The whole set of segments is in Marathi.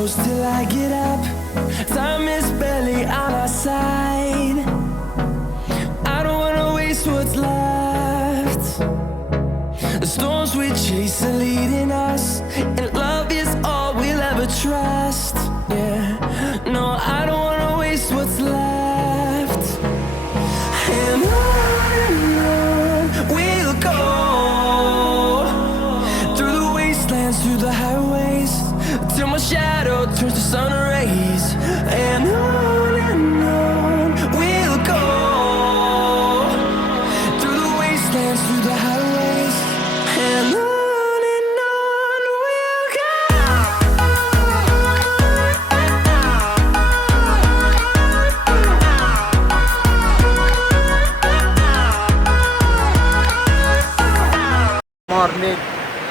close till I get up. Time is barely on our side. I don't wanna waste what's left. The storms we chase are leading us, and love is all we'll ever trust. Yeah, no, I don't wanna waste what's left. And on we'll go, through the wastelands, through the highways, till my shadow turns to sun rays. And on we'll go, through the wastelands, through the highways, and on we'll go. Morning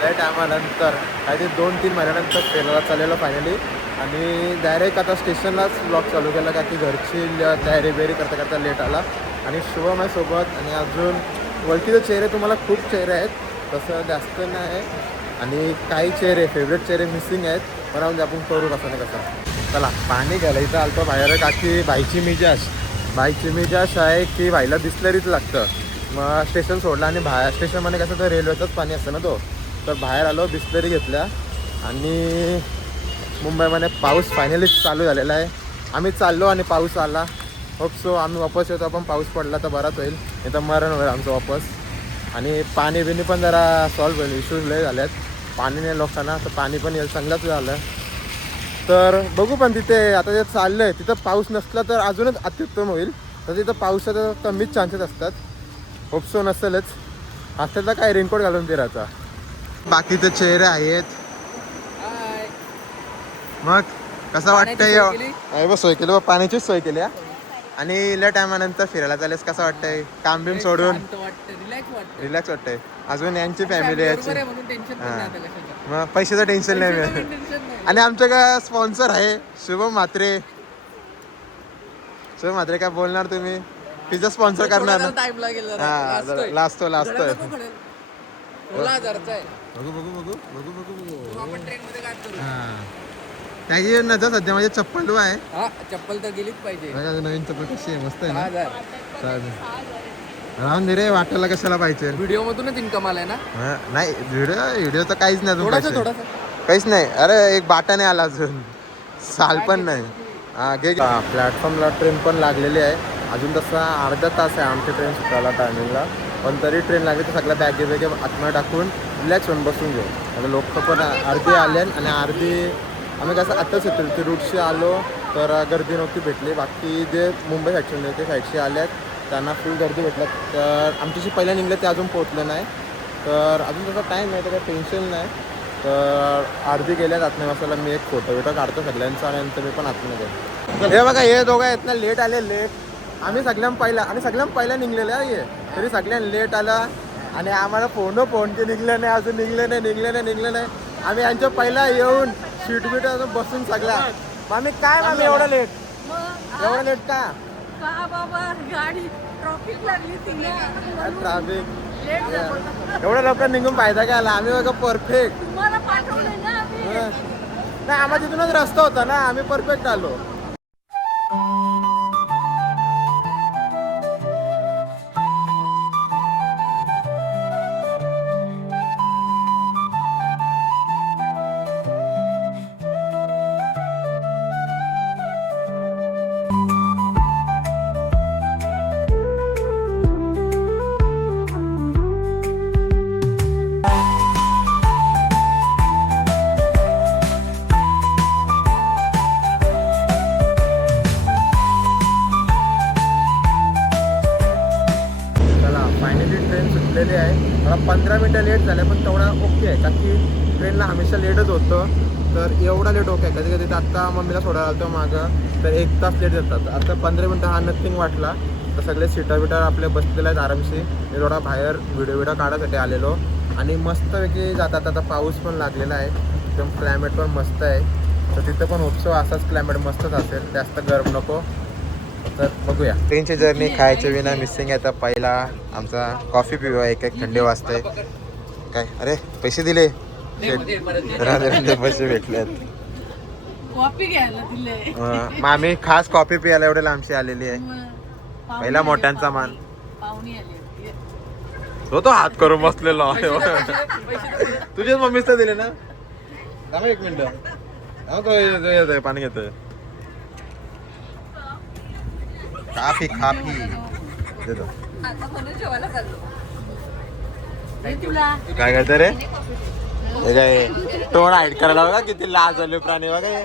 लय टायमानंतर काहीतरी 2-3 महिन्यानंतर फिरायला चाललेलो फायनली. आणि डायरेक्ट आता स्टेशनलाच ब्लॉग चालू केला का की घरची तयारी बेरी करता करता लेट आला. आणि शुभम आहे सोबत, आणि अजून ओळखीचे चेहरे तुम्हाला खूप चेहरे आहेत, तसं जास्त नाही. आणि काही चेहरे फेवरेट चेहरे मिसिंग आहेत, पण आपण करू कसं नाही कसं. चला पाणी घ्यायला इथं आलतो बाहेर का की बाईकची मिजाश आहे की बाईला बिस्लरीच लागतं. मग स्टेशन सोडलं आणि बाहेर स्टेशनमध्ये कसं तर रेल्वेचंच पाणी असतं ना तो, तर बाहेर आलो बिस्लरी घेतल्या. आणि मुंबईमध्ये पाऊस फायनली चालू झालेला आहे. आम्ही चाललो आणि पाऊस आला. होप सो आम्ही वापस येतो, पण पाऊस पडला तर बराच होईल, नाही तर मरण होईल आमचं वापस. आणि पाणी बिणी पण जरा सॉल्व्ह होईल, इश्यूज लय झाले आहेत पाणी नाही लोकांना, तर पाणी पण येईल चांगलंच झालं. तर बघू, पण तिथे आता जे चाललं आहे तिथं पाऊस नसला तर अजूनच अत्युत्तम होईल. तर तिथं पावसाचा कमीच चान्सेस असतात. होपसो नसेलच, असेल तर काय रेनकोट घालून फिरायचा. बाकीचे चेहरे आहेत. मग कसं वाटतंय? बस सोय केली, पाण्याचीच सोय केली. आणि लय टायमानंतर फिरायला चालेस, कसं वाटतंय? काम बिम सोडून रिलॅक्स वाटतंय. अजून यांची फॅमिली याची, मग पैशाचं टेन्शन नाही मिळत. आणि आमच्याकडे स्पॉन्सर आहे शुभम म्हात्रे. शुभम म्हात्रे काय बोलणार तुम्ही? पिझ्झा स्पॉन्सर करणार ना? लास्ट बघू. त्याची नजर सध्या माझी चप्पल आहे. चप्पल तर गेलीच पाहिजे. नवीन चप्पल कशी आहे? मस्त आहे ना? राहून दे रे, वाटायला कशाला पाहिजे. व्हिडिओ मधूनच इन्कम आलाय ना? नाही, व्हिडिओ तर काहीच नाही अजून, काहीच नाही. अरे एक बाटा नाही आला अजून, साल पण नाही. घे. प्लॅटफॉर्मला ट्रेन पण लागलेली आहे. अजून तसा अर्धा तास आहे आमची ट्रेन सुटायला टायमिंगला, पण तरी ट्रेन लागली तर सगळ्या बॅगे आतमध्ये टाकून रिलॅक्स होऊन बसून घेऊ. आता लोक पण अर्धी आले आणि अर्धी आम्ही कसं आत्ताच येतो ते रूटशी आलो तर गर्दी नव्हती भेटली. बाकी जे मुंबई साईडचे ते साईडशी आले आहेत त्यांना फुल गर्दी भेटल्यात. तर आमच्याशी पहिल्या निघले ते अजून पोहोचले नाही, तर अजून तसा टाईम आहे तर काही टेन्शन नाही. तर अर्धी गेल्यात आतमध्ये बसायला. मी एक फोटो काढतो सगळ्यांचा आणि नंतर मी पण आतमध्ये. हे बघा, हे दोघं आहेत ना लेट आले. आम्ही सगळ्यां पहिला निघलेलं आहे, तरी सगळ्यांना लेट आला. आणि आम्हाला फोन ते निघले नाही, अजून निघले नाही. आम्ही यांच्या पहिला येऊन सीट अजून बसून सगळ्या. मामी काय मामी एवढं लेट का? ट्रॅफिक एवढं लवकर निघून फायदा काय आला? आम्ही बघा परफेक्ट नाही, आम्हाला तिथूनच रस्ता होता ना, आम्ही परफेक्ट आलो. आहे. मला 15 मिनटं लेट झाले, पण तेवढा ओके आहे, कारण की ट्रेनला हमेशा लेटच होतं. तर एवढा लेट ओके आहे. कधी कधी आत्ता मम्मीला सोडायला आलतो मागं, तर 1 तास लेट जातात. आता 15 मिनटं हा नथिंग वाटला. तर सगळे सीटर आपले बसलेले आहेत आरामशी. मी थोडा बाहेर व्हिडिओ काढायसाठी आलेलो. आणि मस्तपैकी जातात. आता पाऊस पण लागलेला आहे, एकदम क्लायमेट पण मस्त आहे. तर तिथं पण उत्सव असाच क्लायमेट मस्तच असेल, जास्त गरम नको. तर बघूया. ट्रेनची जर्नी खायच्या विना मिसिंग आहे. तर पहिला आमचा कॉफी पिऊया, एक थंडी वाजते काय. अरे पैसे दिले, पैसे भेटले आहेत. कॉपी घ्यायला दिले मग आम्ही खास कॉफी पियाला एवढे लांबशी आलेली आहे. पहिला मोठ्यांचा मान. पाहुणी आली तो हात करून बसलेला आहे. तुझ्याच मम्मीच तर दिले ना. थांबा एक मिनिट. येतोय पाणी घेतोय. काफी काफी देतो. काय करते रे? हे काय तोंड हाईट करायला बघा किती लाज आले प्राणी बघा.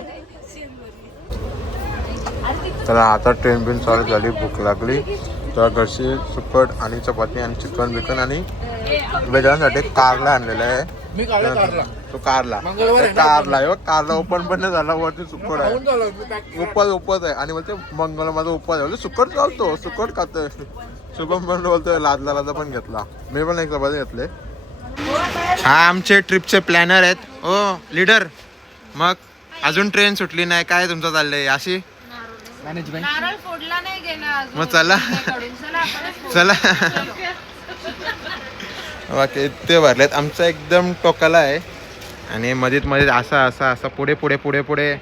चला आता ट्रेन बिन चालू झाली. भूक लागली तर घरची सुकट आणि चपाती आणि चिकन बिकन आणि वेगळ्यासाठी कारला आणलेला आहे. तो कारला कारला ओपन पण नाही झाला. वरती सुकट आहे. उपवास आहे आणि बोलते मंगळ माझा उपवास आहे. सुकट चालतो सुकट खातोय. शुभम पण बोलतोय लादला पण घेतला. मी पण एक चपाती घेतले. हा आमचे ट्रिपचे प्लॅनर आहेत. ओ लीडर मग अजून ट्रेन सुटली नाही. काय तुमचं चाललंय अशी मॅनेजमेंट नारळ फोडला नाही घेणार मग चला चला बाकी ते भरलेत. आमचं एकदम टोकाला आहे आणि मध्येच असं असं असं पुढे पुढे पुढे पुढे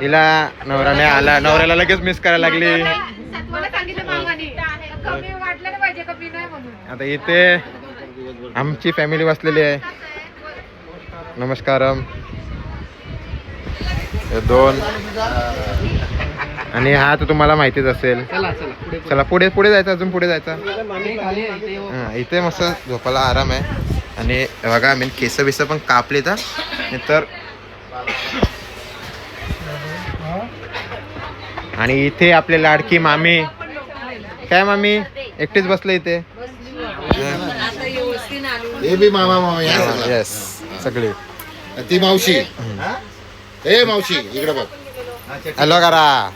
हिला नवऱ्याने आला. नवऱ्याला लगेच मिस करायला लागली. आता इथे आमची फॅमिली बसलेली आहे. नमस्कारम. दोन आणि हा तर तुम्हाला माहितीच असेल. चला पुढे पुढे जायचं. अजून पुढे जायचं. इथे मस्त झोपायला आराम आहे. आणि बघा मी केस बिस पण कापले तर आणि इथे आपले लाडकी मामी. काय मामी एकटीच बसले इथे. मामा मामा येस सगळे. ती मावशी. ए मावशी इकडे बघ. हॅलो करा.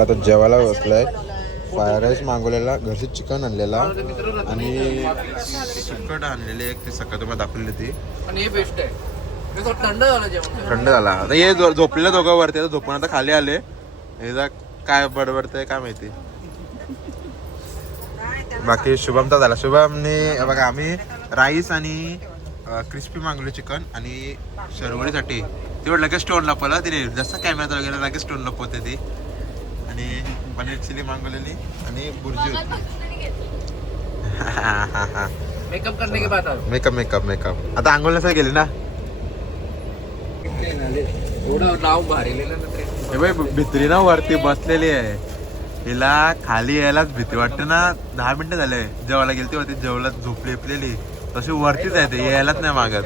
आता जेवायला बसलाय. फ्राय राईस मागवलेला. घरचे चिकन आणलेला आणि सुकट आणलेले एक. ते सकाळ तुम्हाला दाखवली ती. पण हे बेस्ट आहे. थंड झालं जेवण. थंड झाला. आता हे झोपलेलं दोघं वरती. आता झोपून आता खाली आले. हे काय बडबडतंय काय माहिती. बाकी शुभमचा झाला. शुभमने बघा आम्ही राईस आणि क्रिस्पी मागवले चिकन आणि शर्वरीसाठी तेवढं लगेच स्टोन लपवला तिने. जसं कॅमेरा वगैरे लगेच स्टोन लपवते ती. आणि पनीर चिली मागवलेली आणि बुर्जी होती. मेकअप करने के बाद मेकअप आता आंघोळ नसेल गेली ना. एवढं नाव भारीलेलं ना ट्रेन. हे बाई भित्री ना वरती बसलेली आहे. हिला खाली यायलाच भीती वाटते ना. 10 मिनिटं झाले जेवायला गेली. वरती जेवला झोपलेली तशी वरतीच आहे. ते यायलाच नाही मागत.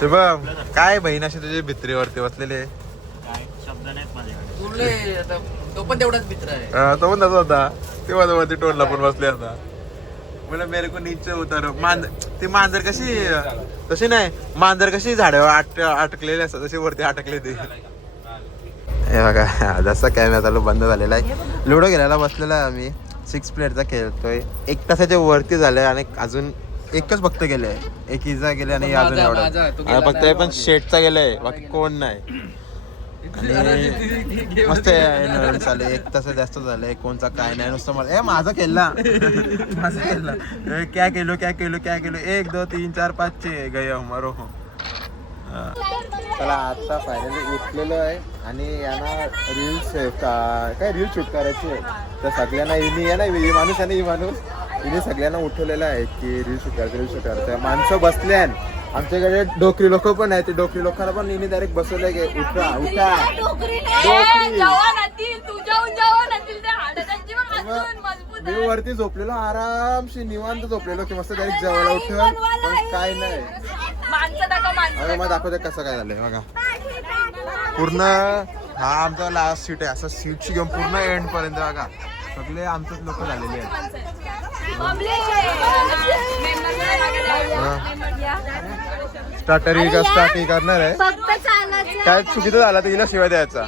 शुभम काय बहीण अशी तुझी भित्रीवरती बसलेली आहे. तो पण तेवढाच मित्र आहे. तो पण तसा होता. तेव्हा वरती टोनला पण बसले आता. मला मेरे को नीचे उतार. ती मांजर कशी तशी नाही. मांजर कशी झाडावर अटकलेली असतात तशी वरती अटकले ते. हे बघा जसा कॅमेरा चालू बंद झालेला आहे. लुडो खेळायला बसलेला आहे आम्ही. 6 प्लेअरचा खेळतोय. 1 तासाच्या वरती झालंय आणि अजून एकच फक्त गेले. एक इजा गेले आणि अजून एवढा फक्त पण शेटचा गेलाय. बाकी कोण नाही. आणि मस्त चालू 1 तास जास्त झालंय. कोणचा काय नाही नुसतं मला माझा केला क्या केलो 1 2 3 4 5 6 गयो मरो. चला आता फायनली उठलेलो आहे आणि यांना रील्स काय रील शूट करायची आहे. तर सगळ्यांना ही माणूस हिने सगळ्यांना उठवलेलं आहे की रील शूट करायचं. माणसं बसले आहेत. आमच्याकडे डोकरी लोक पण आहेत. ते डोकरी लोकांना पण हिने डायरेक्ट बसवलंय की उठा मी वरती झोपलेलो आरामशी निवांत झोपलेलो की मस्त डायरेक्ट जेवायला उठून. पण काय नाही. मग दाखवते कसं काय झालंय बघा. पूर्ण हा आमचा लास्ट सीट आहे. असं सीटची घेऊन पूर्ण एंड पर्यंत बघा सगळे आमचेच लोक झालेले आहेत. स्टार्टिंग करणार आहे. काय चुकीचं झालं तर हिला शिवाय द्यायचा.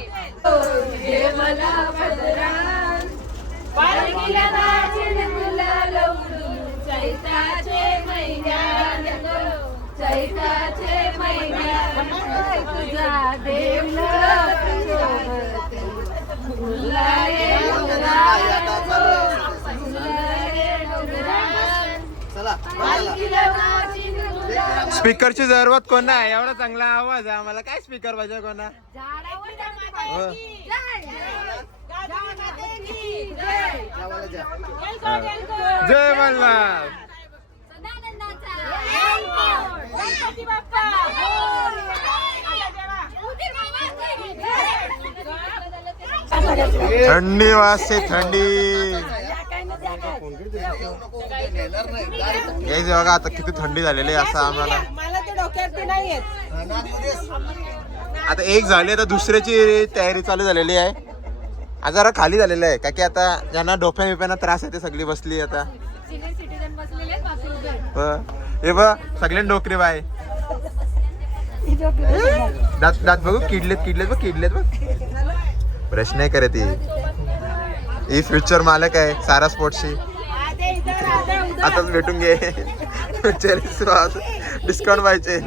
स्पीकरची जरूरत कोण नाही, एवढा चांगला आवाज आहे आम्हाला, काय स्पीकर पाहिजे कोणा. जय मल्हार. थंडी वाजते थंडी. हे बघा आता किती थंडी झालेली आहे असं आम्हाला. आता एक झाली, आता दुसऱ्याची तयारी चालू झालेली आहे. आज जरा खाली झालेलं आहे का की आता ज्यांना डोक्या बिप्याना त्रास आहे ते सगळी बसली आता. हे बघ सगळ्यांनी डोकरी बाय. दात दात बघू किडलेत बघ. प्रश्न नाही करे ती. ही फ्युचर मालक आहे सारा स्पोर्ट्सची. आताच भेटून घे डिस्काउंट पाहिजे.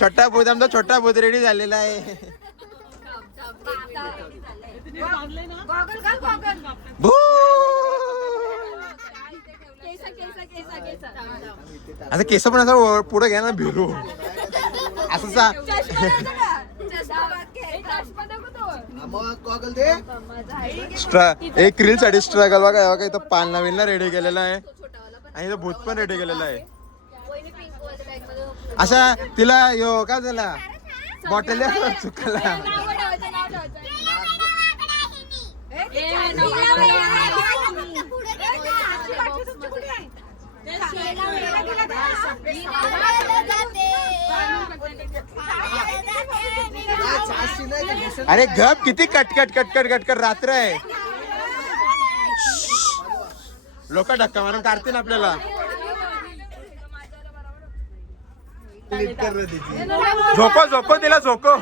छोटा भूत आमचा छोटा भूत रेडी झालेला आहे. आता केस पण असं पुढे घ्या ना भिरू असं. एक रील साठी स्ट्रगल बघा इथं पालना विलना रेडी केलेला आहे आणि इथं भूत पण रेडी केलेला आहे. अशा तिला यो का झाला बॉटल चुकला. अरे गप किती कटकट रात्र आहे. लोक धक्का मारून काढतील आपल्याला. झोको तिला झोको.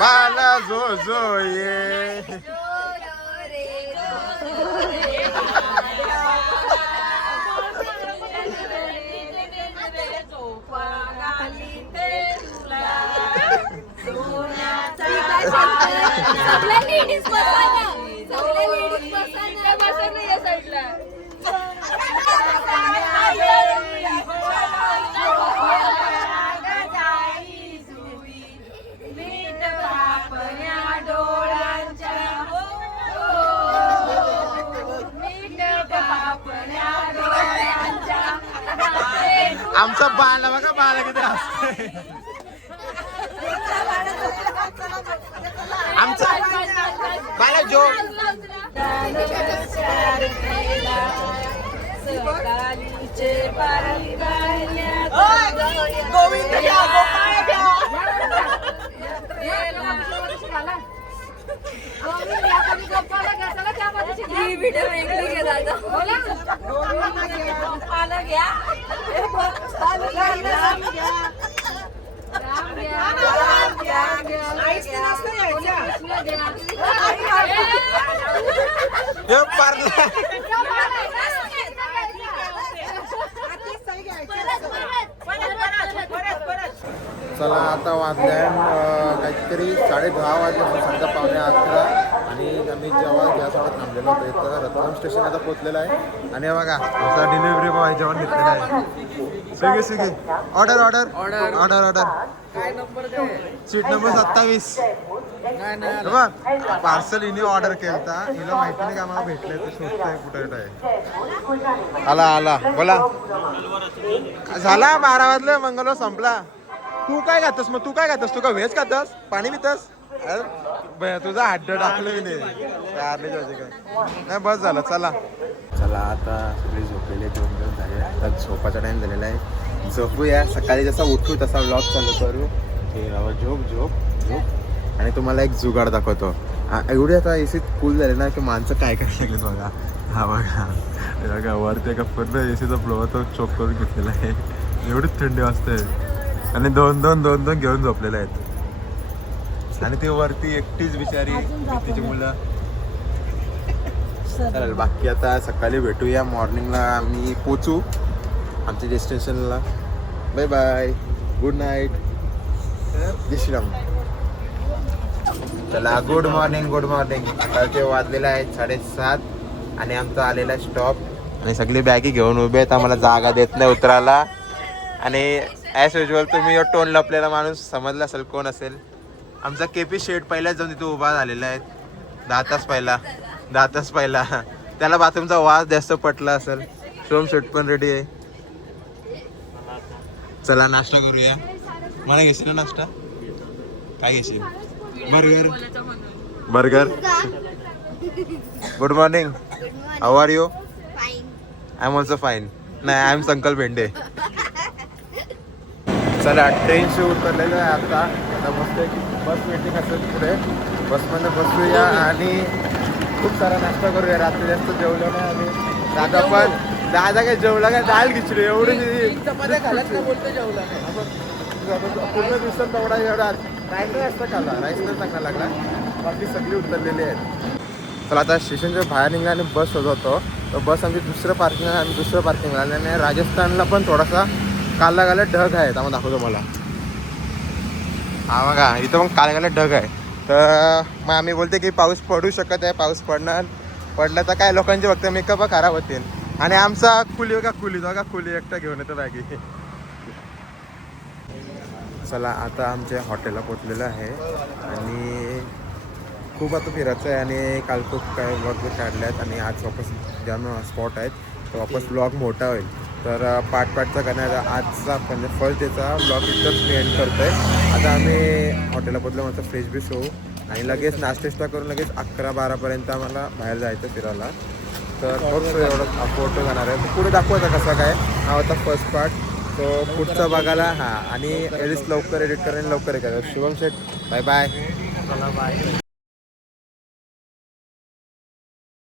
बाला जो ये. आमचा बाला बघा बाला किती असते. आमचा बाला जो चला आता वाजल्या काहीतरी 10:30 वाजले, समजा 9:45. आणि आम्ही जेव्हा गॅसवर थांबलेलो होतो तर रत्नागिरी स्टेशन आता पोहोचलेलं आहे. आणि हे बघा आमचा डिलिव्हरी बॉय जेवण घेतलेलं आहे. Swiggy order seat number 27. Parcel हिने ऑर्डर केलता. हिला माहिती नाही का आम्हाला भेटलंय ते शोधतंय कुठे आहे. आला बोला. झाला 12 वाजले, मंगलवार संपला. तू काय खातस मग? तू का व्हेज खातस? पाणी पितस? तुझा हड्ड टाकलं मी नाही. बस झालं. चला आता सगळी झोपलेले 2 झाले. आता झोपाचा टाइम झालेला आहे. झोपूया. सकाळी जसा उठू तसा व्लॉग चालू करू. झोप. आणि तुम्हाला एक जुगाड दाखवतो. एवढी आता एसीत कूल झाले ना की माणसं काय लागले बघा. हा बघा वरती का पूर्ण एसीचा फ्लो तो चोक करून घेतलेला आहे. एवढीच थंडी वाजते. आणि दोन घेऊन झोपलेले आहेत. आणि ती वरती एकटीच बिचारी तिची मुलं. चालेल बाकी आता सकाळी भेटूया. मॉर्निंगला आम्ही पोचू आमच्या डेस्टिनेशनला. बाय बाय, गुड नाईट, जय श्रीराम. चला गुड मॉर्निंग. सकाळचे वाजलेले आहेत 7:30. आणि आमचा आलेला स्टॉप आणि सगळी बॅगी घेऊन उभे आहेत. आम्हाला जागा देत नाही उतरायला. आणि ॲज युजल तुम्ही टोन लपलेला माणूस समजला असेल कोण असेल. आमचा केपी शेट पहिल्याच जाऊन तिथे उभा झालेला आहे 10 तास पहिला. त्याला बाथरूमचा वास जास्त पटला असेल. सोम शेट पण रेडी आहे. चला नाश्ता करूया. मला घेशील ना नाश्ता? काय घेशील? Burger. Good morning. How are you? I am also fine. नाही, आय एम संकल भेंडे. चला ट्रेनशी उतरलेलो आहे आता मस्त बस वेटिंग असेल पुढे. बसमध्ये बसूया आणि खूप सारा नाश्ता करूया. रात्री जास्त जेवलो नाही आणि दादा काय जेवला काय दाल खिचडी एवढी पूर्ण दिवसात तेवढा एवढा राईस जास्त खाल्ला. राईस तर चांगला लागला. बाकी सगळी उतरलेली आहेत. तर आता स्टेशनच्या बाहेर निघाला आणि बस होतो. तर बस आमची दुसरं पार्किंग आहे. आम्ही दुसरं पार्किंग आलं आणि राजस्थानला पण थोडासा काला ढग आहे. त्यामुळे दाखवतो मला. हा बघा इथं पण काला ढग आहे. तर मग आम्ही बोलते की पाऊस पडू शकत आहे. पाऊस पडला तर काय लोकांचे फक्त मेकअप खराब होतील. आणि आमचा खुली एकटा घेऊन येतो बॅगी. चला आता आमच्या हॉटेलला पोचलेलं आहे आणि खूप आता फिरायचं आहे. आणि काल खूप काय ब्लॉग काढले आहेत आणि आज वापस जाम स्पॉट आहेत. तर वापस ब्लॉग मोठा होईल. तर पार्टचा करण्याचा आजचा म्हणजे फर्स्ट डेचा ब्लॉग इथंच मी एंड करतो आहे. आता आम्ही हॉटेलला पोचलो. माझं फ्रेश बीश होऊ आणि लगेच नाश्ता करून लगेच 11-12पर्यंत आम्हाला बाहेर जायचं फिरायला. तर बघतो एवढं फोटो जाणार आहे. पुढे दाखवायचा कसा काय. हा होता फर्स्ट पार्ट. तो पुढचा बघायला आणि एडिट लवकर एडिट करेन लवकर करायचं. शुभम शेठ बाय बाय. चला बाय.